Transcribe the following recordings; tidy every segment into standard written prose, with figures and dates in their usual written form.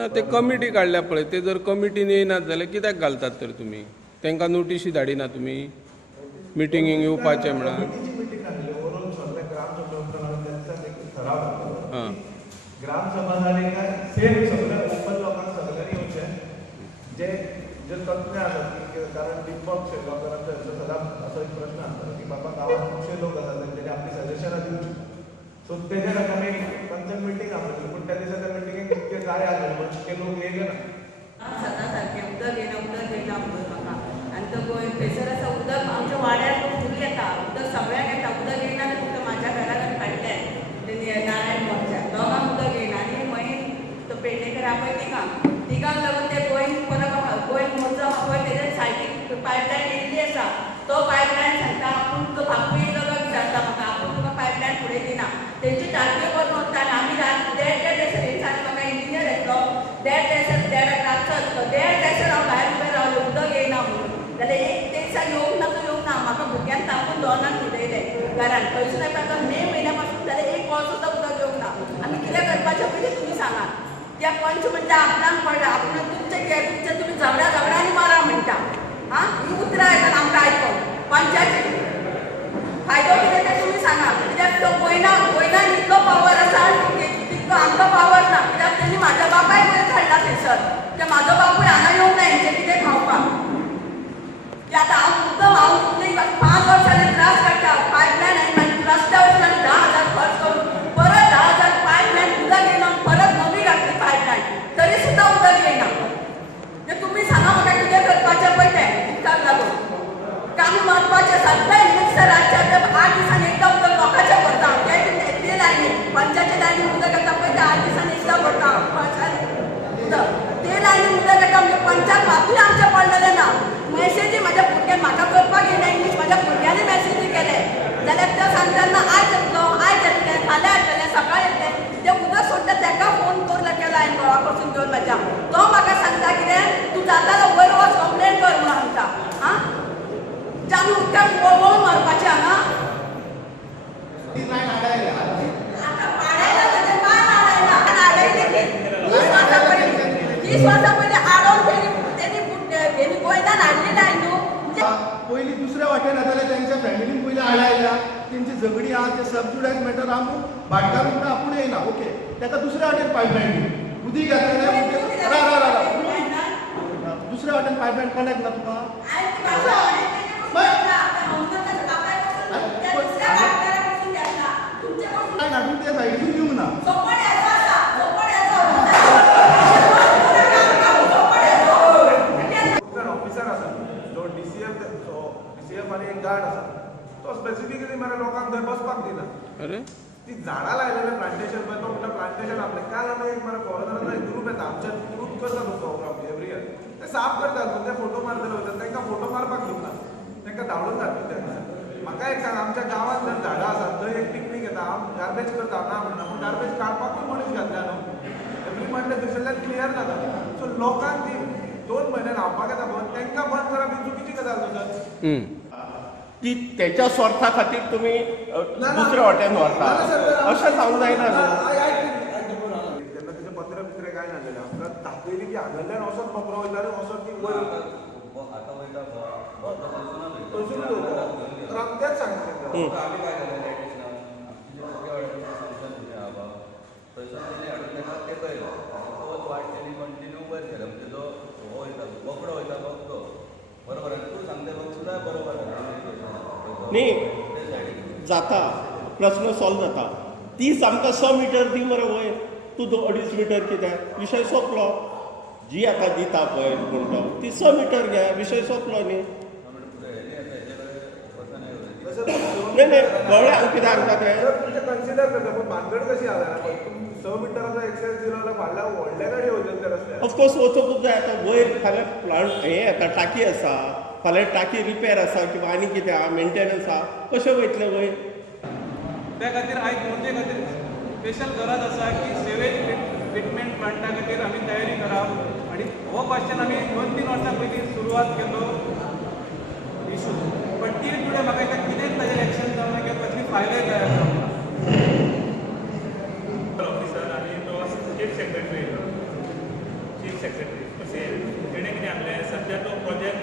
ना ते कमिटी काढल्या पळय ते जर कमिटीन येयनात जाल्यार कित्याक घालतात तर तुमी तांकां नोटीसी धाडिना तुमी मिटिंगेक येवपाचें म्हणून हां ग्रामसभा जाली काय सेम सगळे ओपन लोकांक सगळ्यांनी येवचें जे जे तज्ञ आसात कारण दीपक शेगावकरांचो सदांच असो एक प्रश्न आसता की बाबा गांवांत खुबशे लोक आसात तेंच्यांनी आपली सजेशनां दिवची सो तेजे खातीर आमी तांचें मिटींग आपयली पूण त्या दिसा त्या मिटिंगेक इतके जाय आसले पूण इतके लोक येयले ना सदां सारकें उदक येना म्हणून म्हाका आनी तो गोंय थंयसर आसा उदक आमच्या वाड्यार फूल येता उदक सगळ्यांक येता उदक येयना जाल्यार फक्त म्हाज्या घरान काडलें नारायण गोंयच्या दोगांक उदक येयना आनी मयीन तो पेडणेकर आपय तिगांक लागून ते गोंय परत गोंय मोरजो पळय तेजे सायडीक पायपलायन येयल्ली आसा तो पायपलायन सांगता आपूण तुका बापूय दोगां विचारता म्हाका आपूण तुका पायपलायन फुडें दिना तेंची टारगेट करून वता आनी आमी देड डेसर हेंचानी म्हाका इंजिनियर येतलो देड डेसर देड रातचो येतलो देड डेसर हांव भायर उबें रावलें उदक येयना म्हणून जाल्यार एक दिसा येवंक ना तो येवंक ना म्हाका भुरग्यांक तापून दोनांक न्हिदयलें घरान थंयसून येता आतां मे म्हयन्या पासून जाल्यार एक वळ सुद्दां उदक येवंक ना आमी कितें करपाचें पयलीं तुमी सांगात त्या पंच म्हणजे आपणाक पडला आपण तुमचे तुम्ही झगड्यांनी मारा म्हणटा हां ही उतरां येतात आमकां आयकून पंचायती फायदो कितें तें तुमी सांगा कित्याक तो गोंयनान इतलो पावर आसा तितलो आमकां पावर ना कित्याक तेणी म्हाज्या बापाय वयर काडला थंयसर ते म्हाजो बापूय हांगा येवंक ना हेंचें कितें खावपाक ते आतां हांव मुद्दम हांव 5 वर्सांनी त्रास काडटा पायपलायन आनी रस्त्या वयल्यान आनी 10,000 खर्च करून परत 10,000 पायपलायन उदक येयना परत नवी घातली पायपलायन तरी सुद्दां उदक येयना ते तुमी सांगा म्हाका कितें करपाचें पळय तें उदकाक लागून आमी मरपाचें सद्दां मिक्सर राज्याक 8 दिसांनी एकदां उदक लोकांचें भरता ते लायनी पंचायती लायनी उदक येता पळय ते 8 दिसांनी एकदां भरता उदक ते लायनी उदक येता म्हणजे पंचायत मातूय आमचें पडलेलें ना मॅसेजी म्हाज्या भुरग्यान म्हाका करपाक येयना इंग्लीश म्हाज्या भुरग्यांनी मॅसेजी केले जाल्यार ते सांगतना आयज येतलें फाल्यां येतलें सकाळीं येतलें तें उदक सोडटा ताका फोन केला हांवें घरा कडसून घेवन म्हाज्या तो म्हाका सांगता कितें तूं जाता जाल्यार वयर वच कंप्लेन कर म्हणून सांगता हां आमी उदकाक वळवळून मारपाचें हांगा आतां पाडयला म्हणजे मान आडायला 30 वर्सां पयलीं आडोवन तेणी गोंयदान हाडली नाय न्हू पयलीं दुसऱ्या वाटेन येताले तेंच्या फॅमिलीन पयलीं आडायल्या तेंची झगडी आहा ते सबजुडायज मॅटर आमी भाटकार म्हणटा आपूण येयना ओके तेका दुसऱ्या वाटेन पायपलायन दी उदीक घातलेलें दुसऱ्या वाटेन पायपलायन कनेक्ट ना तुका हाडून ते सायडीसून दिवंक ना ऑफिसर आसा जो डीसीएफ आनी एक गार्ड आसा तो स्पेसिफिकली मरे लोकांक थंय बसपाक दिना अरे ती झाडां लायलेलें प्लांटेशन पळय तो म्हणटा प्लांटेशन आपलें काल आमी एक मरे फॉरेनरांचो एक ग्रूप येता आमच्या ग्रूप करता तो प्रोग्राम एवरी इयर ते साफ करतात ते फोटो मारतले वयतात तांकां फोटो मारपाक दिवना तांकां धांवडून घातली त्या दिसा म्हाका एक सांग आमच्या गांवांत जर झाडां आसात थंय एक पिकनीक येता हांव गार्बेज करता ना म्हणना पूण गार्बेज काडपाकूय मनीस घातल्या न्हू एवरी मंडे थंयसरल्यान क्लियर जाता सो लोकांक ती 2 म्हयने रावपाक येता पळय तांकां बंद करप ही चुकीची गजाल न्हू की त्याच्या स्वार्था खातीर तुमी दुसऱ्या वाटेन व्हरता अशें जावंक जायना तेन्ना तेजे पत्र बित्रे कांय नासलेलें आमकां दाखयली की हांगांतल्यान वचत मोकळो वयता आनी वचत ती वयर तेंच सांगता न्ही जाता प्रश्न सॉल्व जाता तीच आमकां 100 मिटर दी मरे वयर तूं 2.5 मिटर कित्याक विशय सोंपलो जी आतां दिता पळय म्हणटा ती 100 मिटर घे विशय सोंपलो न्ही नाही कळ्ळें हांव कितें सांगता तें कन्सिडर करता पूण भानगड कशी आसा 100 मिटराचो एक्सेस दिलो जाल्यार फाटल्या व्हडल्या गाडी वयतले ते रस्त्यार ऑफकोर्स वचोंकूच जाय आतां वयर फाल्यां प्लांट हें येता टाकी आसा फाल्यां टाकी रिपेर आसा किंवा आनी कितें आहा मेंटेनन्स आहा कशें वयतले वयर त्या खातीर आयज मोर्चे खातीर स्पेशल गरज आसा की सेवेज ट्रिटमेंट प्लांटा खातीर आमी तयारी करप आनी हो क्वेश्चन आमी 2-3 वर्सां पयलीं सुरवात केलो इशू बट टील टुडे म्हाका दिसता कितेंच ताजेर एक्शन जावना किंवा कसली फायलय तयार जावना ऑफिसर आनी तो चीफ सेक्रेटरी सेक्रेटरी तेणें कितें सांगलें सध्या तो प्रोजेक्ट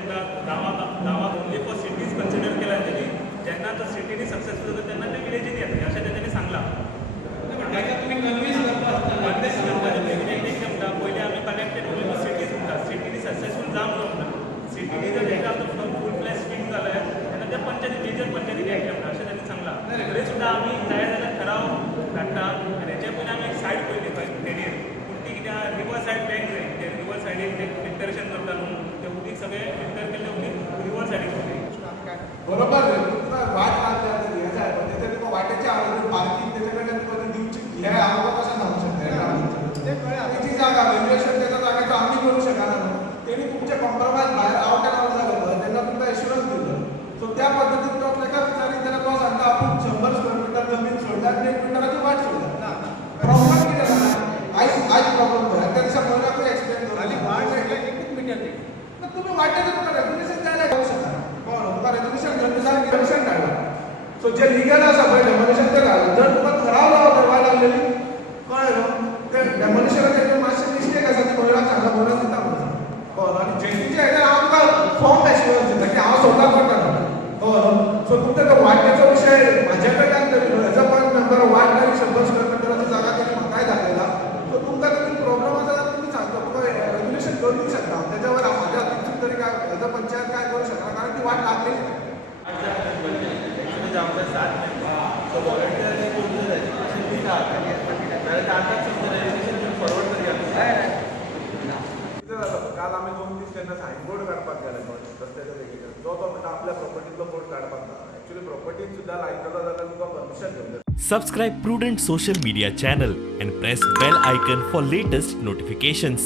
गांवांत ओन्ली फॉर सिटीज कन्सिडर केला तेणी जेन्ना तो सिटीनी सक्सेसफूल जाता तेन्ना ते विलेजीनी येता अशें तेणी सांगलां तुम्ही कन्व्हिन्स करता कन्विन्स करपाचें बेगिनींग एक म्हणटा पयलीं आमी कनेक्टेड ओन्ली फॉर सिटीज म्हणटा सिटीनी सक्सेसफूल जावंक जावंक ना सिटीनी जर एकदा फूल फ्लॅश स्पीड जालें तेन्ना ते पंचायती मेजर पंचायतीक एक्ट म्हणटा अशें तांणी सांगलां तरी सुद्दां आमी जाय जाल्यार ठराव धाडटा आनी हेचे पयलीं आमी एक सायड पयली तेणीर पूण ती कित्याक रिवर सायड बँक जाय ते रिवर सायडीक ते फिल्टरेशन करता न्हू ते उदीक सगळें फिल्टर केल्लें उदीक रिवर सायडीक वतलें बरोबर रे तुका वाट लागता हे जाय पण त्याच्या तुका वाटेच्या आवडीत पार्किंग त्याच्याकडे तुका दिवची हे आमकां कशें जावंक शकता ते त्याची जागा व्हॅल्युएशन त्याच्या जाग्याचो आमी करूं शकना न्हू तेणी तुमचे कॉम्प्रोमायज भायर आउट एंड आउट जालो पळय तेन्ना तुमकां एश्युरन्स दिलो सो त्या पद्दतीन तो ताका विचारीत जाल्यार तो सांगता आपूण 100 स्क्वेअर मिटर जमीन सोडला आनी 1 मिटराची वाट सोडला प्रॉब्लेम कितें जाला आयज प्रॉब्लेम पळय त्या दिसा पयल्याकूय एक्सप्लेन करून आनी वाट सोडल्या 1 मिटर तुम्ही वाटेचं तुका रेग्युलेशन जाय जावंक शकना तुका रेग्युलेशन डेमोलिशन धाडला सो जे लिगल आसा पळय डेमोलिशन ते घालून जर तुका ठराव करपाक लागलेली कळ्ळें न्हू ते डेमोलिशनाचेर मातशें मिस्टेक आसा ती गोंयराक सांगला गोंयराक दिता म्हणून कळ्ळें आनी जेटीच्या हेजेर आमकां फॉर्म एश्युरन्स दिता की हांव सोडला पडटा कळ्ळें सो तुमचो तो वाटेचो विशय म्हाज्या कडल्यान तरी एज अ पॉयंट मेंबर वाट तरी 100 स्क्वेअर मिटराची जागा तेणी म्हाकाय दाखयला सो तुमकां तुमी प्रॉब्लम आसा जाल्यार तुमी सांगता तुका रेग्युलेशन करूंक शकता तेच्या वयर म्हाज्या हातीन तरी काय एज अ पंचायत काय करूं शकना कारण ती वाट लागलेली काल आम्ही 2 दीस तेन्ना सायनबोर्ड काडपाक गेले रस्त्याच्या देगेचेर जो तो म्हणटा आपल्या प्रॉपर्टीतलो बोर्ड काडपाक ना एक्चुअली प्रॉपर्टीन सुद्दां लायतलो जाल्यार तुका परमिशन घेवंक जाय Subscribe Prudent social media channel and press bell icon for latest notifications.